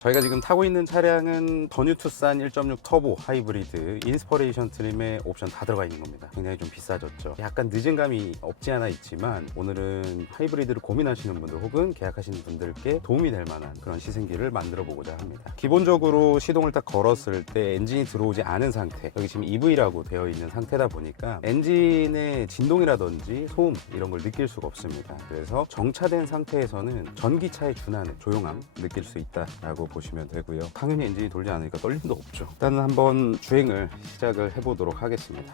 저희가 지금 타고 있는 차량은 더 뉴 투싼 1.6 터보 하이브리드 인스퍼레이션 트림에 옵션 다 들어가 있는 겁니다. 굉장히 좀 비싸졌죠. 약간 늦은 감이 없지 않아 있지만 오늘은 하이브리드를 고민하시는 분들 혹은 계약하시는 분들께 도움이 될 만한 그런 시승기를 만들어 보고자 합니다. 기본적으로 시동을 딱 걸었을 때 엔진이 들어오지 않은 상태, 여기 지금 EV라고 되어 있는 상태다 보니까 엔진의 진동이라든지 소음 이런 걸 느낄 수가 없습니다. 그래서 정차된 상태에서는 전기차에 준하는 조용함 느낄 수 있다라고 보시면 되고요. 당연히 엔진이 돌지 않으니까 떨림도 없죠. 일단은 한번 주행을 시작을 해보도록 하겠습니다.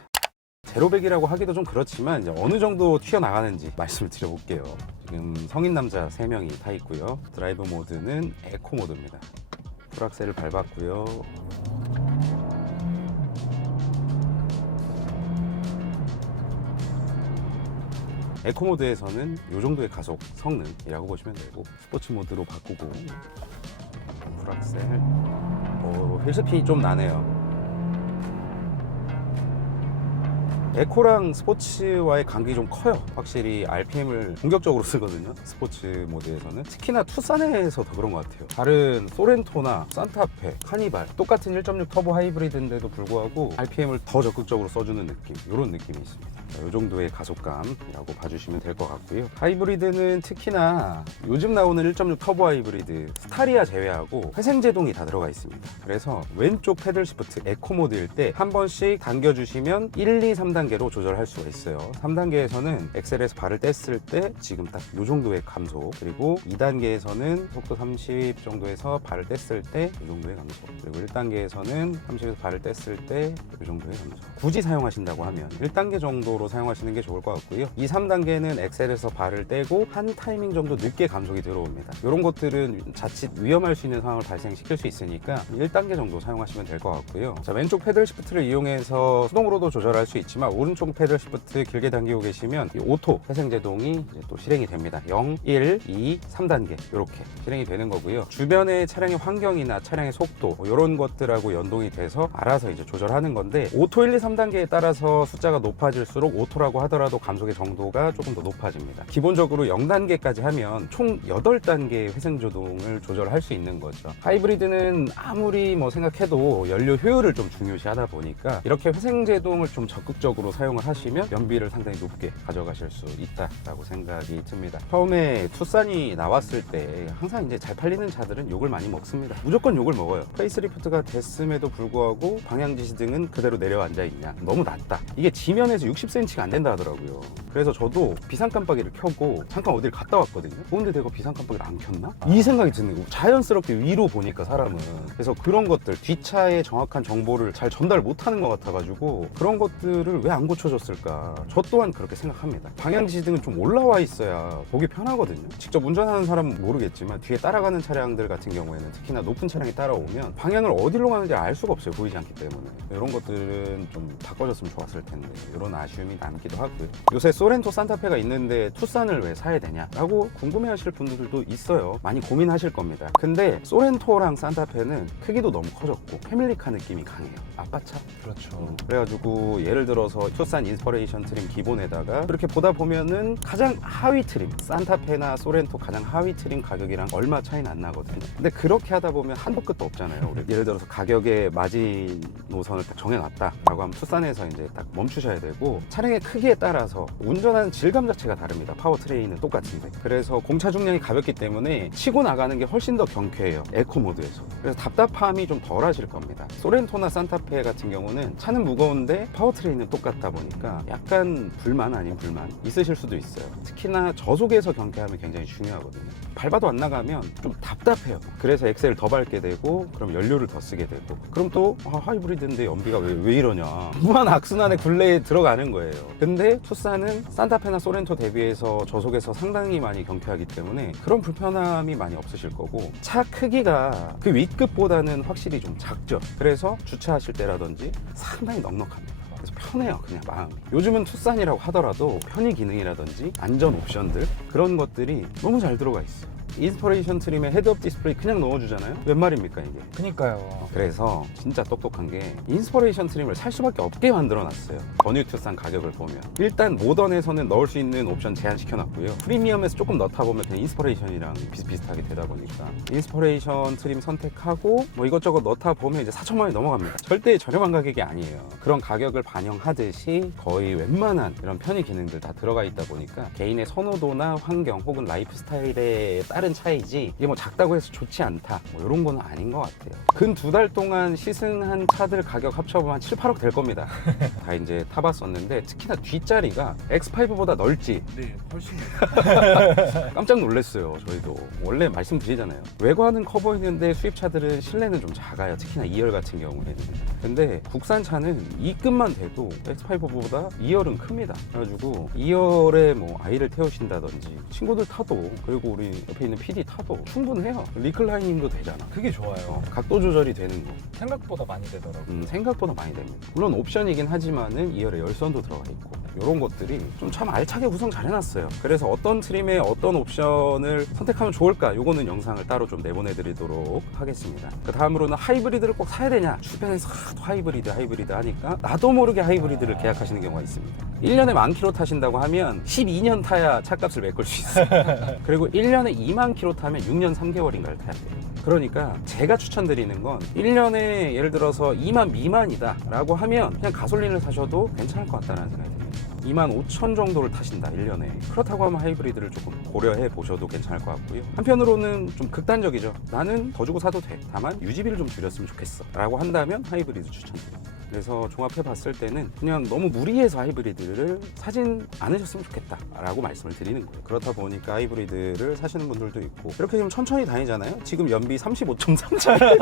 제로백이라고 하기도 좀 그렇지만 이제 어느 정도 튀어나가는지 말씀을 드려볼게요. 지금 성인 남자 3명이 타 있고요. 드라이브 모드는 에코 모드입니다. 풀악셀을 밟았고요. 에코 모드에서는 이 정도의 가속 성능이라고 보시면 되고, 스포츠 모드로 바꾸고 풀악셀, 휠스핀이 좀 나네요. 에코랑 스포츠와의 간격이 좀 커요. 확실히 RPM을 공격적으로 쓰거든요, 스포츠 모드에서는. 특히나 투싼에서 더 그런 것 같아요. 다른 소렌토나 산타페, 카니발 똑같은 1.6 터보 하이브리드인데도 불구하고 RPM을 더 적극적으로 써주는 느낌, 이런 느낌이 있습니다. 이 정도의 가속감이라고 봐주시면 될 것 같고요. 하이브리드는 특히나 요즘 나오는 1.6 터보 하이브리드 스타리아 제외하고 회생제동이 다 들어가 있습니다. 그래서 왼쪽 패들 시프트 에코 모드일 때 한 번씩 당겨주시면 1, 2, 3단계로 조절할 수가 있어요. 3단계에서는 엑셀에서 발을 뗐을 때 지금 딱 이 정도의 감속, 그리고 2단계에서는 속도 30 정도에서 발을 뗐을 때 이 정도의 감속, 그리고 1단계에서는 30에서 발을 뗐을 때 이 정도의 감속. 굳이 사용하신다고 하면 1단계 정도로 사용하시는 게 좋을 것 같고요. 2, 3단계는 엑셀에서 발을 떼고 한 타이밍 정도 늦게 감속이 들어옵니다. 이런 것들은 자칫 위험할 수 있는 상황을 발생시킬 수 있으니까 1단계 정도 사용하시면 될 것 같고요. 자, 왼쪽 패들 시프트를 이용해서 수동으로도 조절할 수 있지만 오른쪽 패들 시프트 길게 당기고 계시면 이 오토 회생제동이 이제 또 실행이 됩니다. 0, 1, 2, 3단계 이렇게 실행이 되는 거고요. 주변의 차량의 환경이나 차량의 속도 이런 것들하고 연동이 돼서 알아서 이제 조절하는 건데, 오토 1, 2, 3단계에 따라서 숫자가 높아질수록 오토라고 하더라도 감속의 정도가 조금 더 높아집니다. 기본적으로 0단계까지 하면 총 8단계의 회생제동을 조절할 수 있는 거죠. 하이브리드는 아무리 뭐 생각해도 연료 효율을 좀 중요시 하다 보니까 이렇게 회생제동을 좀 적극적으로 사용을 하시면 연비를 상당히 높게 가져가실 수 있다라고 생각이 듭니다. 처음에 투싼이 나왔을 때 항상 이제 잘 팔리는 차들은 욕을 많이 먹습니다. 무조건 욕을 먹어요. 페이스리프트가 됐음에도 불구하고 방향지시등은 그대로 내려앉아 있냐, 너무 낮다, 이게 지면에서 60cm가 안 된다 하더라고요. 그래서 저도 비상깜빡이를 켜고 잠깐 어딜 갔다 왔거든요. 근데 내가 비상깜빡이를 안 켰나? 이 생각이 드는 거예요. 자연스럽게 위로 보니까 사람은. 그래서 그런 것들, 뒷차의 정확한 정보를 잘 전달 못하는 것 같아가지고 그런 것들을 왜 안 고쳐줬을까, 저 또한 그렇게 생각합니다. 방향지시등은 좀 올라와 있어야 보기 편하거든요. 직접 운전하는 사람은 모르겠지만 뒤에 따라가는 차량들 같은 경우에는, 특히나 높은 차량이 따라오면 방향을 어디로 가는지 알 수가 없어요, 보이지 않기 때문에. 이런 것들은 좀 바꿔줬으면 좋았을 텐데, 이런 아쉬움이 남기도 하고요. 요새 소렌토 산타페가 있는데 투싼을 왜 사야 되냐라고 궁금해하실 분들도 있어요. 많이 고민하실 겁니다. 근데 소렌토랑 산타페는 크기도 너무 커졌고 패밀리카 느낌이 강해요. 아빠차? 그렇죠. 그래가지고 예를 들어서 투싼 인스퍼레이션 트림 기본에다가 이렇게 보다 보면은 가장 하위 트림, 산타페나 소렌토 가장 하위 트림 가격이랑 얼마 차이는 안 나거든요. 근데 그렇게 하다 보면 한도 끝도 없잖아요. 우리 예를 들어서 가격의 마진 노선을 딱 정해놨다라고 하면 투싼에서 이제 딱 멈추셔야 되고, 차량의 크기에 따라서 운전하는 질감 자체가 다릅니다. 파워트레인은 똑같은데. 그래서 공차 중량이 가볍기 때문에 치고 나가는 게 훨씬 더 경쾌해요, 에코 모드에서. 그래서 답답함이 좀 덜 하실 겁니다. 소렌토나 산타페 같은 경우는 차는 무거운데 파워트레인은 똑같다 보니까 약간 불만 아닌 불만 있으실 수도 있어요. 특히나 저속에서 경쾌함이 굉장히 중요하거든요. 밟아도 안 나가면 좀 답답해요. 그래서 엑셀을 더 밟게 되고, 그럼 연료를 더 쓰게 되고, 그럼 또 하이브리드인데 연비가 왜 이러냐, 무한 악순환의 굴레에 들어가는 거예요. 근데 투싼은 산타페나 소렌토 대비해서 저속에서 상당히 많이 경쾌하기 때문에 그런 불편함이 많이 없으실 거고, 차 크기가 그 윗급보다는 확실히 좀 작죠. 그래서 주차하실 때라든지 상당히 넉넉합니다. 그래서 편해요, 그냥 마음이. 요즘은 투싼이라고 하더라도 편의 기능이라든지 안전 옵션들, 그런 것들이 너무 잘 들어가 있어요. 인스퍼레이션 트림에 헤드업 디스플레이 그냥 넣어주잖아요. 웬 말입니까 이게? 그니까요. 그래서 진짜 똑똑한 게 인스퍼레이션 트림을 살 수밖에 없게 만들어놨어요. 버뉴 투싼 가격을 보면 일단 모던에서는 넣을 수 있는 옵션 제한시켜놨고요. 프리미엄에서 조금 넣다 보면 그냥 인스퍼레이션이랑 비슷비슷하게 되다 보니까 인스퍼레이션 트림 선택하고 뭐 이것저것 넣다 보면 이제 4천만 원이 넘어갑니다. 절대 저렴한 가격이 아니에요. 그런 가격을 반영하듯이 거의 웬만한 이런 편의 기능들 다 들어가 있다 보니까 개인의 선호도나 환경 혹은 라이프 스타일에 따른 차이지 이게 뭐 작다고 해서 좋지 않다 뭐 이런 거는 아닌 것 같아요. 근 2달 동안 시승한 차들 가격 합쳐보면 한 7, 8억 될 겁니다. 다 이제 타봤었는데 특히나 뒷자리가 X5보다 넓지. 네, 훨씬. 깜짝 놀랐어요. 저희도 원래 말씀드리잖아요. 외관은 커 보이는데 수입차들은 실내는 좀 작아요. 특히나 2열 같은 경우에는. 근데 국산차는 2급만 돼도 X5보다 2열은 큽니다. 그래가지고 2열에 뭐 아이를 태우신다든지 친구들 타도 그리고 우리 옆에 있는 PD 타도 충분해요. 리클라이닝도 되잖아. 그게 좋아요. 각도 조절이 되는 거. 생각보다 많이 되더라고요. 생각보다 많이 됩니다. 물론 옵션이긴 하지만은 2열에 열선도 들어가 있고 이런 것들이 좀 참 알차게 구성 잘 해놨어요. 그래서 어떤 트림에 어떤 옵션을 선택하면 좋을까 요거는 영상을 따로 좀 내보내드리도록 하겠습니다. 그 다음으로는 하이브리드를 꼭 사야 되냐, 주변에서 하도 하이브리드 하니까 나도 모르게 하이브리드를 계약하시는 경우가 있습니다. 1년에 10,000km 타신다고 하면 12년 타야 차값을 메꿀 수 있어요. 그리고 1년에 20,000km 타면 6년 3개월인가를 타야 돼요. 그러니까 제가 추천드리는 건 1년에 예를 들어서 2만 미만이다 라고 하면 그냥 가솔린을 사셔도 괜찮을 것 같다는 생각이 듭니다. 25,000 정도를 타신다 1년에. 그렇다고 하면 하이브리드를 조금 고려해 보셔도 괜찮을 것 같고요. 한편으로는 좀 극단적이죠. 나는 더 주고 사도 돼, 다만 유지비를 좀 줄였으면 좋겠어 라고 한다면 하이브리드 추천드립니다. 그래서 종합해 봤을 때는 그냥 너무 무리해서 하이브리드를 사진 않으셨으면 좋겠다 라고 말씀을 드리는 거예요. 그렇다 보니까 하이브리드를 사시는 분들도 있고 이렇게 좀 천천히 다니잖아요. 지금 연비 35.3짜리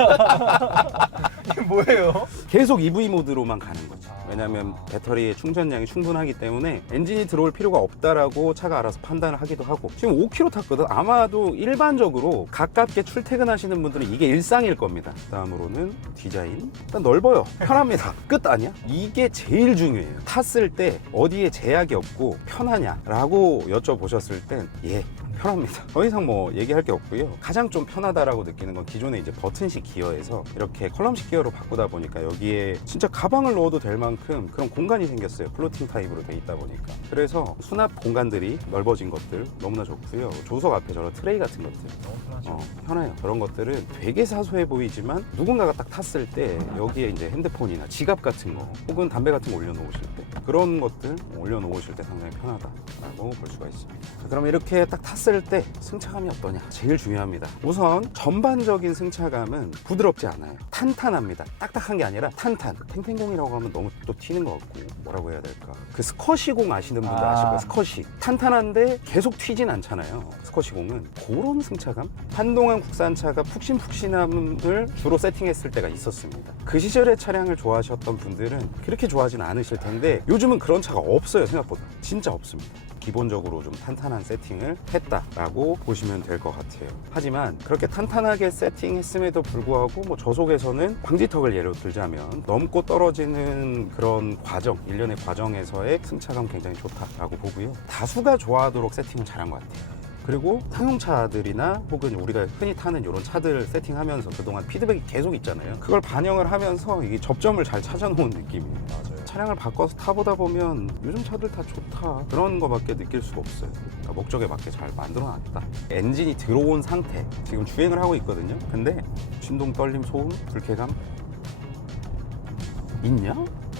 이게 뭐예요? 계속 EV 모드로만 가는 거죠. 왜냐하면 배터리의 충전량이 충분하기 때문에 엔진이 들어올 필요가 없다라고 차가 알아서 판단을 하기도 하고 지금 5km 탔거든. 아마도 일반적으로 가깝게 출퇴근하시는 분들은 이게 일상일 겁니다. 다음으로는 디자인. 일단 넓어요. 편합니다. 끝 아니야? 이게 제일 중요해요. 탔을 때 어디에 제약이 없고 편하냐라고 여쭤보셨을 땐 예, 편합니다. 더 이상 뭐 얘기할 게 없고요. 가장 좀 편하다라고 느끼는 건 기존에 이제 버튼식 기어에서 이렇게 컬럼식 기어로 바꾸다 보니까 여기에 진짜 가방을 넣어도 될 만큼 그런 공간이 생겼어요. 플로팅 타입으로 돼 있다 보니까. 그래서 수납 공간들이 넓어진 것들 너무나 좋고요. 조석 앞에 저런 트레이 같은 것들 너무 편하죠. 편해요. 그런 것들은 되게 사소해 보이지만 누군가가 딱 탔을 때 여기에 이제 핸드폰이나 지갑 같은 거 혹은 담배 같은 거 올려놓으실 때 그런 것들 올려놓으실 때 상당히 편하다라고 볼 수가 있습니다. 자, 그럼 이렇게 딱 탔을 때 승차감이 어떠냐? 제일 중요합니다. 우선 전반적인 승차감은 부드럽지 않아요. 탄탄합니다. 딱딱한 게 아니라 탄탄. 탱탱공이라고 하면 너무 또 튀는 것 같고 뭐라고 해야 될까? 그 스쿼시공 아시는 분들 아실 거예요. 스쿼시. 탄탄한데 계속 튀진 않잖아요. 스쿼시공은 그런 승차감? 한동안 국산차가 푹신푹신함을 주로 세팅했을 때가 있었습니다. 그 시절의 차량을 좋아하셨던 분들은 그렇게 좋아하진 않으실 텐데 요즘은 그런 차가 없어요. 생각보다. 진짜 없습니다. 기본적으로 좀 탄탄한 세팅을 했다라고 보시면 될 것 같아요. 하지만 그렇게 탄탄하게 세팅했음에도 불구하고 뭐 저속에서는 방지턱을 예로 들자면 넘고 떨어지는 그런 과정, 일련의 과정에서의 승차감 굉장히 좋다라고 보고요. 다수가 좋아하도록 세팅을 잘한 것 같아요. 그리고 상용차들이나 혹은 우리가 흔히 타는 이런 차들 세팅하면서 그동안 피드백이 계속 있잖아요. 그걸 반영을 하면서 이게 접점을 잘 찾아놓은 느낌이에요. 맞아요. 차량을 바꿔서 타보다 보면 요즘 차들 다 좋다 그런 거밖에 느낄 수가 없어요. 그러니까 목적에 맞게 잘 만들어놨다. 엔진이 들어온 상태 지금 주행을 하고 있거든요. 근데 진동, 떨림, 소음, 불쾌감 있냐?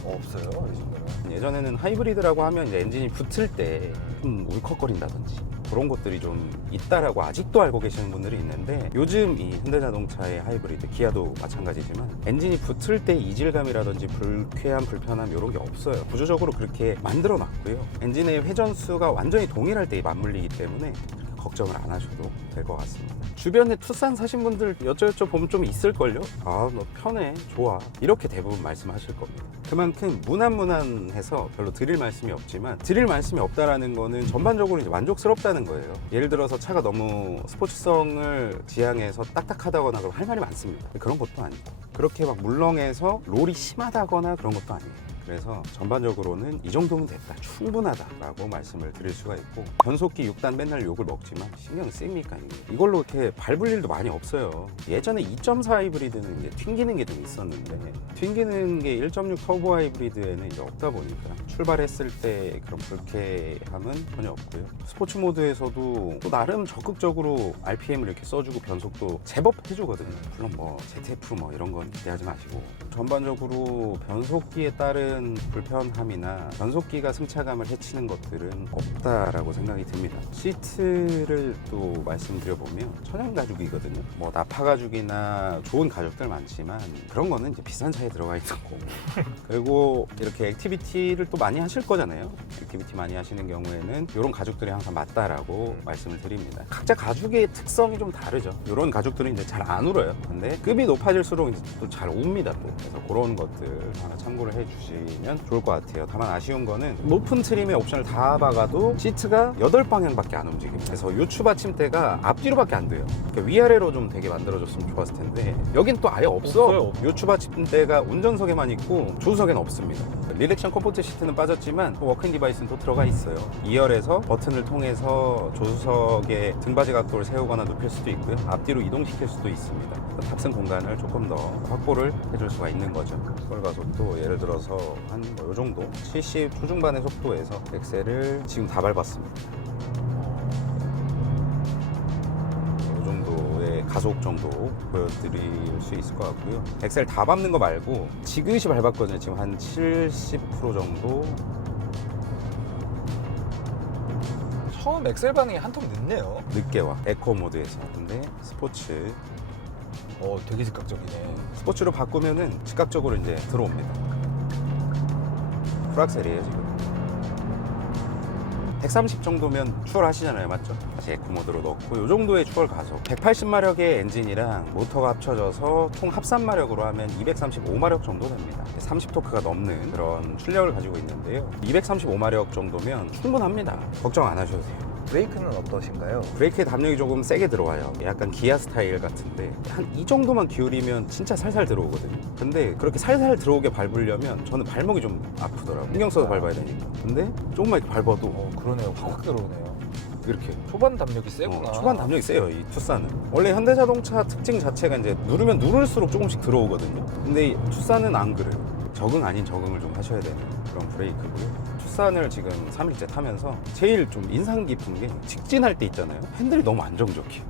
없어요, 이 정도는. 예전에는 하이브리드라고 하면 이제 엔진이 붙을 때 좀 울컥거린다든지 그런 것들이 좀 있다라고 아직도 알고 계시는 분들이 있는데 요즘 이 현대자동차의 하이브리드, 기아도 마찬가지지만 엔진이 붙을 때 이질감이라든지 불쾌함, 불편함 이런 게 없어요. 구조적으로 그렇게 만들어 놨고요. 엔진의 회전수가 완전히 동일할 때 맞물리기 때문에 걱정을 안 하셔도 될 것 같습니다. 주변에 투싼 사신 분들 여쭤보면 좀 있을걸요? 아, 너 편해, 좋아 이렇게 대부분 말씀하실 겁니다. 그만큼 무난무난해서 별로 드릴 말씀이 없지만 드릴 말씀이 없다라는 거는 전반적으로 이제 만족스럽다는 거예요. 예를 들어서 차가 너무 스포츠성을 지향해서 딱딱하다거나 그럼 할 말이 많습니다. 그런 것도 아니고 그렇게 막 물렁해서 롤이 심하다거나 그런 것도 아니에요. 그래서 전반적으로는 이 정도면 됐다, 충분하다라고 말씀을 드릴 수가 있고, 변속기 6단 맨날 욕을 먹지만 신경 쓰입니까? 이걸로 이렇게 밟을 일도 많이 없어요. 예전에 2.4 하이브리드는 이제 튕기는 게 좀 있었는데, 튕기는 게 1.6 터보 하이브리드에는 이제 없다 보니까 출발했을 때 그런 불쾌함은 전혀 없고요. 스포츠 모드에서도 또 나름 적극적으로 RPM을 이렇게 써주고 변속도 제법 해주거든요. 물론 뭐 ZF 뭐 이런 건 기대하지 마시고, 전반적으로 변속기에 따른 불편함이나 변속기가 승차감을 해치는 것들은 없다라고 생각이 듭니다. 시트를 또 말씀드려보면 천연 가죽이거든요. 뭐 나파 가죽이나 좋은 가죽들 많지만 그런 거는 이제 비싼 차에 들어가 있는 거고, 그리고 이렇게 액티비티를 또 많이 하실 거잖아요. 액티비티 많이 하시는 경우에는 이런 가죽들이 항상 맞다라고 말씀을 드립니다. 각자 가죽의 특성이 좀 다르죠. 이런 가죽들은 이제 잘 안 울어요. 근데 급이 높아질수록 이제 또 잘 옵니다. 또 그래서 그런 것들 하나 참고를 해주시면 좋을 것 같아요. 다만 아쉬운 거는 높은 트림의 옵션을 다 박아도 시트가 8방향밖에 안 움직입니다. 그래서 요추 받침대가 앞뒤로밖에 안 돼요. 그러니까 위아래로 좀 되게 만들어줬으면 좋았을 텐데 여긴 또 아예 없어. 없어요. 요추 받침대가 운전석에만 있고 조수석에는 없습니다. 리렉션 컴포트 시트는 빠졌지만 워킹 디바이스는 또 들어가 있어요. 2열에서 버튼을 통해서 조수석의 등받이 각도를 세우거나 눕힐 수도 있고요. 앞뒤로 이동시킬 수도 있습니다. 탑승 공간을 조금 더 확보를 해줄 수가 있는 거죠. 서울 가속도 예를 들어서 한 요 정도 70 초중반의 속도에서 엑셀을 지금 다 밟았습니다. 이 정도의 가속 정도 보여드릴 수 있을 것 같고요. 엑셀 다 밟는 거 말고 지그시 밟았거든요. 지금 한 70% 정도. 처음 엑셀 반응이 한 통 늦네요. 늦게 와, 에코 모드에서. 근데 스포츠, 되게 즉각적이네. 스포츠로 바꾸면은 즉각적으로 이제 들어옵니다. 풀악셀이에요 지금. 130 정도면 추월하시잖아요, 맞죠? 다시 에코 모드로 넣고 이 정도의 추월 가속. 180마력의 엔진이랑 모터가 합쳐져서 총 합산 마력으로 하면 235마력 정도 됩니다. 30토크가 넘는 그런 출력을 가지고 있는데요. 235마력 정도면 충분합니다. 걱정 안 하셔도 돼요. 브레이크는 어떠신가요? 브레이크의 담력이 조금 세게 들어와요. 약간 기아 스타일 같은데 한 이 정도만 기울이면 진짜 살살 들어오거든요. 근데 그렇게 살살 들어오게 밟으려면 저는 발목이 좀 아프더라고요. 신경 써서 밟아야 되니까. 근데 조금만 이렇게 밟아도 그러네요. 확 들어오네요. 이렇게 초반 담력이 세구나. 초반 담력이 세요, 이 투싼은. 원래 현대자동차 특징 자체가 이제 누르면 누를수록 조금씩 들어오거든요. 근데 이 투싼은 안 그래요. 적응 아닌 적응을 좀 하셔야 되는 그런 브레이크고요. 투싼을 지금 3일째 타면서 제일 좀 인상 깊은 게 직진할 때 있잖아요. 핸들이 너무 안정적이에요.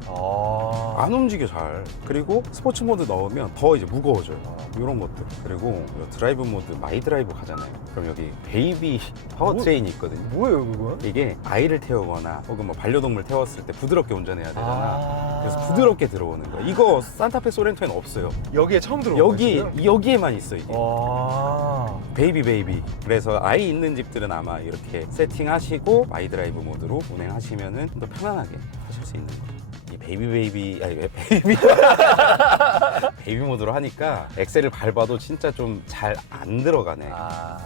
안 움직여 잘. 그리고 스포츠 모드 넣으면 더 이제 무거워져요. 이런 것들. 그리고 요 드라이브 모드 마이 드라이브 가잖아요. 그럼 여기 베이비 파워트레인이 있거든요. 뭐예요 그건? 이게 아이를 태우거나 혹은 뭐 반려동물 태웠을 때 부드럽게 운전해야 되잖아. 그래서 부드럽게 들어오는 거야. 이거 산타페 소렌토에는 없어요. 여기에 처음 들어온 거예요? 여기에만 있어 이게. 베이비. 그래서 아이 있는 집들은 아마 이렇게 세팅하시고 마이 드라이브 모드로 운행하시면은 좀 더 편안하게 하실 수 있는 거죠. 이 베이비 베이비 모드로 하니까 엑셀을 밟아도 진짜 좀 잘 안 들어가네.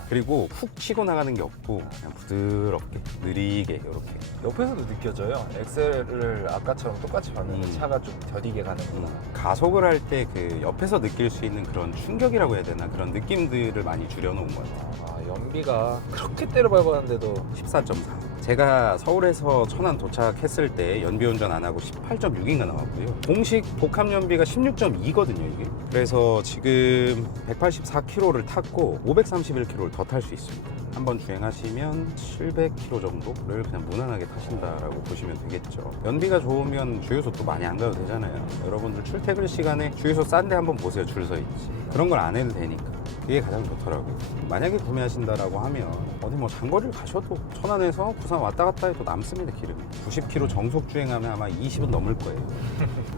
그리고 훅 치고 나가는 게 없고 그냥 부드럽게 느리게 이렇게. 옆에서도 느껴져요. 엑셀을 아까처럼 똑같이 밟는데 차가 좀 더디게 가는구나. 가속을 할 때 그 옆에서 느낄 수 있는 그런 충격이라고 해야 되나, 그런 느낌들을 많이 줄여놓은 것 같아요. 연비가 그렇게 때려 밟았는데도 14.4. 제가 서울에서 천안 도착했을 때 연비 운전 안 하고 18.6인가 나왔고요. 공식 복합 연비가 16.2거든요, 이게. 그래서 지금 184km를 탔고 531km를 더 탈 수 있습니다. 한번 주행하시면 700km 정도를 그냥 무난하게 타신다라고 보시면 되겠죠. 연비가 좋으면 주유소 또 많이 안 가도 되잖아요. 여러분들 출퇴근 시간에 주유소 싼 데 한번 보세요. 줄 서 있지. 그런 걸 안 해도 되니까. 그게 가장 좋더라고요. 만약에 구매하신다라고 하면 어디 뭐 장거리를 가셔도 천안에서 부산 왔다 갔다 해도 남습니다, 기름이. 90km 정속 주행하면 아마 20은 넘을 거예요.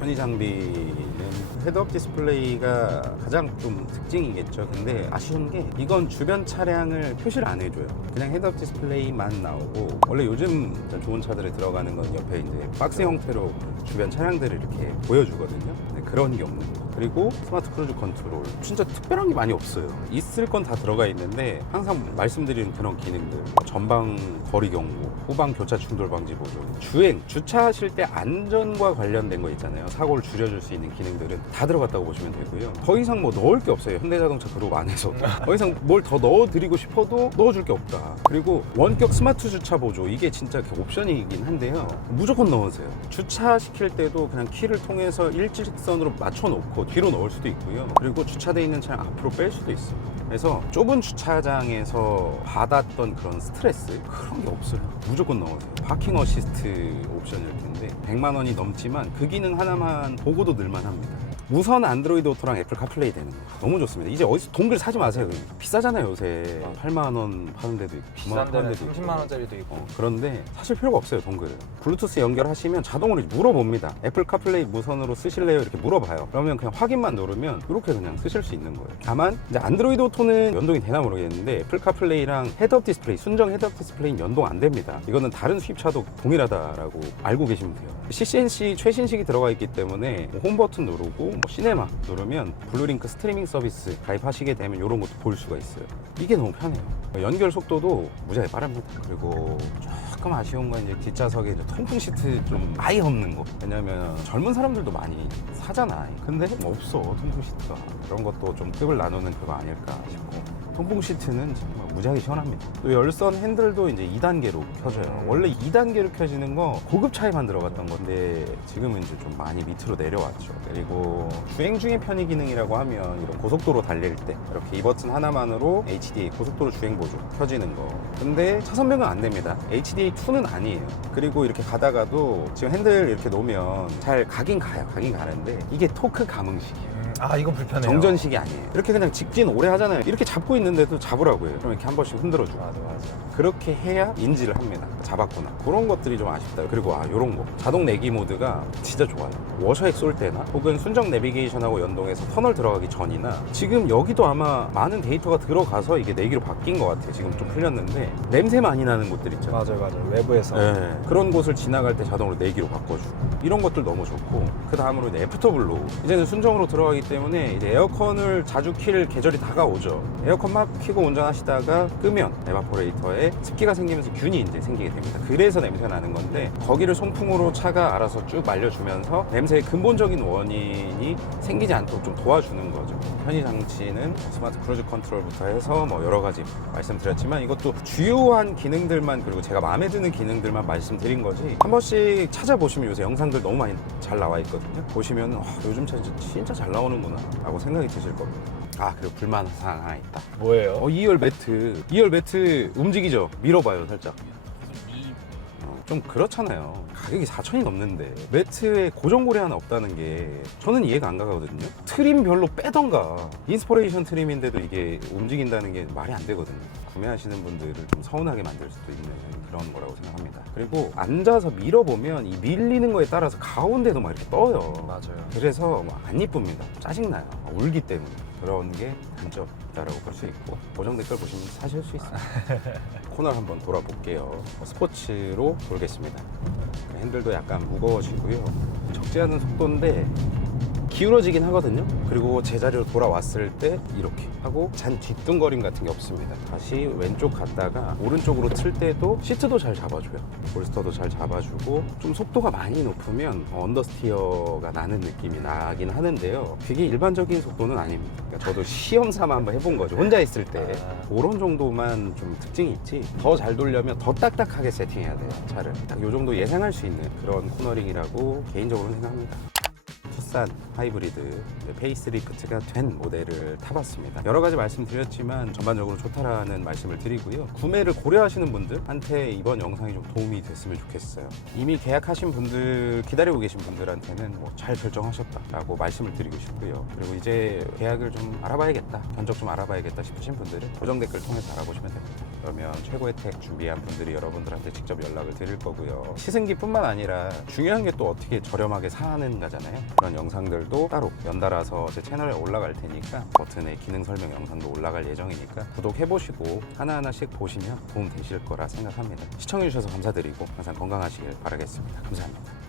편의 장비는 헤드업 디스플레이가 가장 좀 특징이겠죠. 근데 아쉬운 게 이건 주변 차량을 표시를 안 해줘요. 그냥 헤드업 디스플레이만 나오고, 원래 요즘 좋은 차들에 들어가는 건 옆에 이제 박스 형태로 주변 차량들을 이렇게 보여주거든요. 근데 그런 게 없는 거예요. 그리고 스마트 크루즈 컨트롤. 진짜 특별한 게 많이 없어요. 있을 건 다 들어가 있는데 항상 말씀드리는 그런 기능들, 전방 거리 경고, 후방 교차 충돌 방지 보조, 주행, 주차하실 때 안전과 관련된 거 있잖아요. 사고를 줄여줄 수 있는 기능들은 다 들어갔다고 보시면 되고요. 더 이상 뭐 넣을 게 없어요. 현대자동차 그룹 안에서 더 이상 뭘 더 넣어드리고 싶어도 넣어줄 게 없다. 그리고 원격 스마트 주차 보조, 이게 진짜 옵션이긴 한데요. 무조건 넣으세요. 주차시킬 때도 그냥 키를 통해서 일직선으로 맞춰놓고 뒤로 넣을 수도 있고요. 그리고 주차돼 있는 차량 앞으로 뺄 수도 있어요. 그래서 좁은 주차장에서 받았던 그런 스트레스, 그런 게 없어요. 무조건 넣으세요. 파킹 어시스트 옵션일 텐데 100만 원이 넘지만 그 기능 하나만 보고도 늘만합니다. 무선 안드로이드 오토랑 애플 카플레이 되는 거 너무 좋습니다. 이제 어디서 동글 사지 마세요. 비싸잖아요 요새. 8만 원 파는 데도 있고 비싼 9만 원 데는 파는 데도 있고. 30만 원짜리도 있고. 그런데 사실 필요가 없어요 동글은. 블루투스 연결하시면 자동으로 물어봅니다. 애플 카플레이 무선으로 쓰실래요? 이렇게 물어봐요. 그러면 그냥 확인만 누르면 이렇게 그냥 쓰실 수 있는 거예요. 다만 이제 안드로이드 오토는 연동이 되나 모르겠는데 애플 카플레이랑 헤드업 디스플레이, 순정 헤드업 디스플레이는 연동 안 됩니다. 이거는 다른 수입차도 동일하다라고 알고 계시면 돼요. CCNC 최신식이 들어가 있기 때문에 홈 버튼 누르고 뭐 시네마 누르면 블루링크 스트리밍 서비스 가입하시게 되면 이런 것도 볼 수가 있어요. 이게 너무 편해요. 연결 속도도 무지하게 빠릅니다. 그리고 조금 아쉬운 건 이제 뒷좌석에 이제 통풍 시트 좀 아예 없는 거. 왜냐면 젊은 사람들도 많이 사잖아. 근데 없어 통풍 시트가. 그런 것도 좀 급을 나누는 그거 아닐까 싶고. 통풍 시트는 정말 무지하게 시원합니다. 또 열선 핸들도 이제 2단계로 켜져요. 원래 2단계로 켜지는 거 고급 차에만 들어갔던 건데 지금은 이제 좀 많이 밑으로 내려왔죠. 그리고 주행 중에 편의 기능이라고 하면 이런 고속도로 달릴 때 이렇게 이 버튼 하나만으로 HDA 고속도로 주행 보조 켜지는 거. 근데 차선 변경 안 됩니다. HDA2는 아니에요. 그리고 이렇게 가다가도 지금 핸들 이렇게 놓으면 잘 가긴 가요. 가긴 가는데 이게 토크 감응식이에요. 아, 이건 불편해요. 정전식이 아니에요. 이렇게 그냥 직진 오래 하잖아요. 이렇게 잡고 있는데도 잡으라고 해요. 그럼 이렇게 한 번씩 흔들어주고. 맞아. 그렇게 해야 인지를 합니다. 잡았구나. 그런 것들이 좀 아쉽다. 그리고 요런 거. 자동 내기 모드가 진짜 좋아요. 워셔액 쏠 때나 혹은 순정 내비게이션하고 연동해서 터널 들어가기 전이나 지금 여기도 아마 많은 데이터가 들어가서 이게 내기로 바뀐 것 같아요. 지금 좀 풀렸는데 냄새 많이 나는 곳들 있잖아요. 맞아요. 외부에서. 네, 그런 곳을 지나갈 때 자동으로 내기로 바꿔주고 이런 것들 너무 좋고 그 다음으로 이제 애프터블로 이제는 순정으로 들어가기 때문에 이제 에어컨을 자주 킬 계절이 다가오죠. 에어컨 막 켜고 운전하시다가 끄면 에바포레이터에 습기가 생기면서 균이 이제 생기게 됩니다. 그래서 냄새가 나는 건데 거기를 송풍으로 차가 알아서 쭉 말려주면서 냄새의 근본적인 원인이 생기지 않도록 좀 도와주는 거죠. 편의 장치는 스마트 크루즈 컨트롤부터 해서 뭐 여러 가지 말씀드렸지만 이것도 주요한 기능들만 그리고 제가 마음에 드는 기능들만 말씀드린 거지 한 번씩 찾아보시면 요새 영상들 너무 많이 잘 나와 있거든요. 보시면 요즘 차 진짜 잘 나오는구나 라고 생각이 드실 겁니다. 그리고 불만사항 하나 있다. 뭐예요? 2열 매트 움직이죠? 밀어봐요 살짝. 좀 그렇잖아요. 가격이 4천이 넘는데 매트에 고정고리 하나 없다는 게 저는 이해가 안 가거든요. 트림별로 빼던가. 인스퍼레이션 트림인데도 이게 움직인다는 게 말이 안 되거든요. 구매하시는 분들을 좀 서운하게 만들 수도 있는 그런 거라고 생각합니다. 그리고 앉아서 밀어보면 이 밀리는 거에 따라서 가운데도 막 이렇게 떠요. 맞아요. 그래서 안 이쁩니다. 짜증나요. 울기 때문에. 그런 게 단점이라고 볼 수 있고 고정 댓글 보시면 사실 수 있어요. 코너를 한번 돌아볼게요. 스포츠로 돌겠습니다. 핸들도 약간 무거워지고요. 적지 않은 속도인데 기울어지긴 하거든요. 그리고 제자리로 돌아왔을 때 이렇게 하고 잔 뒤뚱거림 같은 게 없습니다. 다시 왼쪽 갔다가 오른쪽으로 틀 때도 시트도 잘 잡아줘요. 볼스터도 잘 잡아주고 좀 속도가 많이 높으면 언더스티어가 나는 느낌이 나긴 하는데요. 그게 일반적인 속도는 아닙니다. 그러니까 저도 시험 삼아 한번 해본 거죠. 혼자 있을 때 그런 정도만 좀 특징이 있지 더 잘 돌려면 더 딱딱하게 세팅해야 돼요. 차를 딱 이 정도 예상할 수 있는 그런 코너링이라고 개인적으로는 생각합니다. 투싼 하이브리드 페이스리프트가 된 모델을 타봤습니다. 여러 가지 말씀드렸지만 전반적으로 좋다라는 말씀을 드리고요. 구매를 고려하시는 분들한테 이번 영상이 좀 도움이 됐으면 좋겠어요. 이미 계약하신 분들, 기다리고 계신 분들한테는 뭐 잘 결정하셨다라고 말씀을 드리고 싶고요. 그리고 이제 계약을 좀 알아봐야겠다, 견적 좀 알아봐야겠다 싶으신 분들은 고정 댓글 통해서 알아보시면 됩니다. 그러면 최고 혜택 준비한 분들이 여러분들한테 직접 연락을 드릴 거고요. 시승기뿐만 아니라 중요한 게 또 어떻게 저렴하게 사는 거잖아요. 그런 영상들도 따로 연달아서 제 채널에 올라갈 테니까 버튼에 기능 설명 영상도 올라갈 예정이니까 구독해보시고 하나하나씩 보시면 도움 되실 거라 생각합니다. 시청해주셔서 감사드리고 항상 건강하시길 바라겠습니다. 감사합니다.